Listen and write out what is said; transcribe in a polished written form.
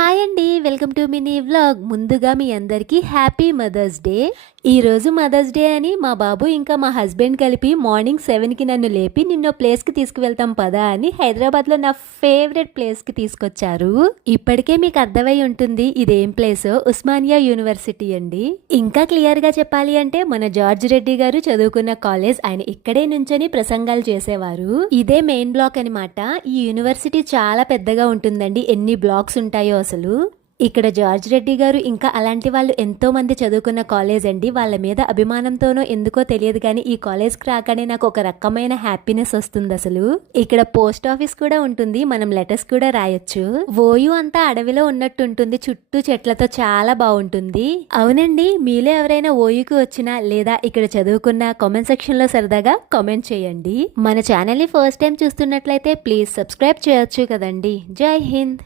Hi అండి, welcome to mini vlog. ముందుగా మీ అందరికీ హ్యాపీ మదర్స్ డే. ఈరోజు మదర్స్ డే అని మా బాబు ఇంకా మా హస్బెండ్ కలిపి మార్నింగ్ 7కి నన్ను లేపి నిన్న ప్లేస్కి తీసుకువెళ్తాం పదా అని హైదరాబాద్లో నా ఫేవరెట్ ప్లేస్కి తీసుకొచ్చారు. ఇప్పటికే మీకు అర్థమై ఉంటుంది ఇదేం ప్లేసో. ఉస్మానియా యూనివర్సిటీ అండి. ఇంకా క్లియర్గా చెప్పాలి అంటే మన జార్జ్ రెడ్డి గారు చదువుకున్న కాలేజ్. ఆయన ఇక్కడే నుంచొని ప్రసంగాలు చేసేవారు. ఇదే మెయిన్ బ్లాక్ అనమాట. ఈ యూనివర్సిటీ చాలా పెద్దగా ఉంటుందండి. ఎన్ని బ్లాక్స్ ఉంటాయో అసలు. ఇక్కడ జార్జ్ రెడ్డి గారు ఇంకా అలాంటి వాళ్ళు ఎంతో మంది చదువుకున్న కాలేజ్ అండి. వాళ్ళ మీద అభిమానంతోనో ఎందుకో తెలియదు కానీ ఈ కాలేజ్కి రాగానే నాకు ఒక రకమైన హ్యాపీనెస్ వస్తుంది అసలు. ఇక్కడ పోస్ట్ ఆఫీస్ కూడా ఉంటుంది. మనం లెటర్స్ కూడా రాయొచ్చు. ఓయూ అంతా అడవిలో ఉన్నట్టు ఉంటుంది. చుట్టూ చెట్లతో చాలా బాగుంటుంది. అవునండి, మీలో ఎవరైనా ఓయూకి వచ్చినా లేదా ఇక్కడ చదువుకున్న కామెంట్ సెక్షన్ లో సరదాగా కామెంట్ చేయండి. మన ఛానల్ ని ఫస్ట్ టైం చూస్తున్నట్లయితే ప్లీజ్ సబ్స్క్రైబ్ చేయొచ్చు కదండి. జై హింద్.